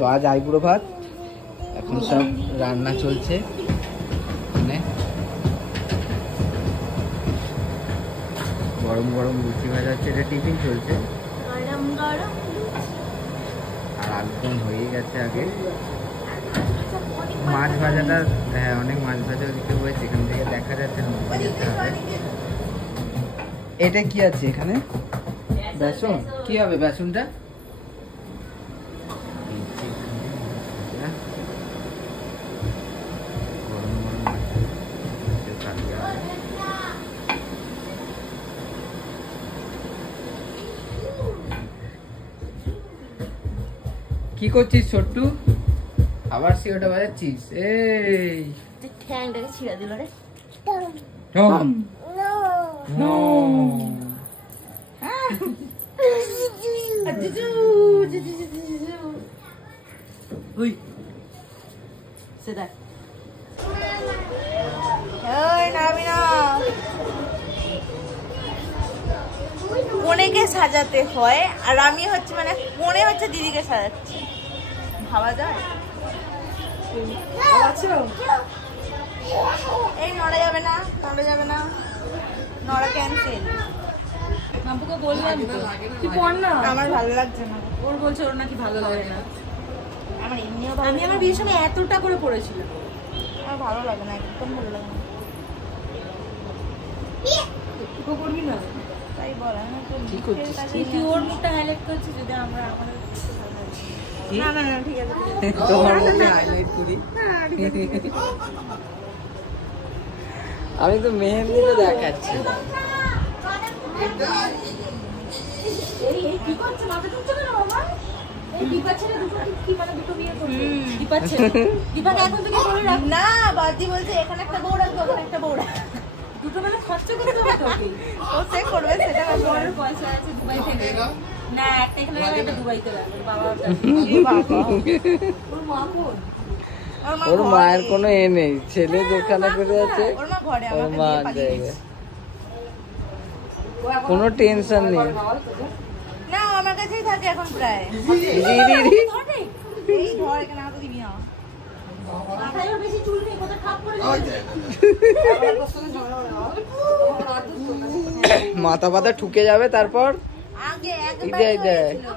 তো আজ আইবুড়ো ভাত, এখন সব রান্না চলছে। গরম গরম লুচি ভাজা হচ্ছে, এটা টিফিন চলছে। আর আলুদম হয়ে গেছে আগে। মাছ ভাজাটা, হ্যাঁ অনেক মাছ ভাজা দিতে হয়েছে, এখান থেকে দেখা যাচ্ছে না। এটা কি আছে এখানে? বেসন। কি হবে বেসনটা? কি করছিস ছোট্টু? আবার সিওটা বাজাচ্ছিস? এই ঠ্যাংটাকে ছিঁড়া দিল রে। টম নো ওই সেটা ওই নাবি না। কোনেকে সাজাতে হয় আর আমি হচ্ছে মানে কোনে হচ্ছে দিদিকে সাজাচ্ছি, ভাবা যায়? এই নড়া যাবে না, নড়া যাবে না, নড়া ক্যান্সেল। বাবুকে বললাম তুই পড় না, আমার ভালো লাগছে না। ওর বলছে ওর নাকি ভালো লাগে না। আমার এমনিও আমি আমার বিয়ের সময় এতটা করে পড়েছিলাম, আমার ভালো লাগে না, একদম ভালো লাগে না। তুই করবি না তাই বলা না, কি করছিস? তুই ওর মুখটা হাইলাইট করছিস, যদি আমরা আমাদের না না না ঠিক আছে তোমার মুখে হাইলাইট করি? আমি তো মেহেন্দি তো দেখাচ্ছি। কি করছে? মাথা টুকছে কেন বাবা? এই দীপা ছেলে দুটো কি মানে দুটো বিয়ে করবে? দীপাকে এখন থেকে বলে রাখ না। বাদি বলছে এখানে একটা বউ রাখবো, ওখানে একটা বউ রাখবো। দুটো বেলা খরচা করতে হবে তোকে। ও সে করবে, সেটা বড় পয়সা আছে দুবাই থেকে। না একটা এখানে রাখবে, একটা দুবাইতে রাখবে। বাবা ওর মা কোন? ওর মায়ের কোনো এ নেই, ছেলে যেখানে করে আছে ওর মা ঘরে, ওর আমাকে মা দিয়ে পালিয়ে জায়গায়, গেছে। কোনো টেনশন নেই। না ও আমার কাছেই থাকে এখন প্রায়। এই ধর এখানে হাতে দিবি না। মাথায় ওর বেশি চুল নেই, কোথায় ঠাপ করে মাথা পাতা ঠুকে যাবে, তারপর আগে ইদে ইদে। একবার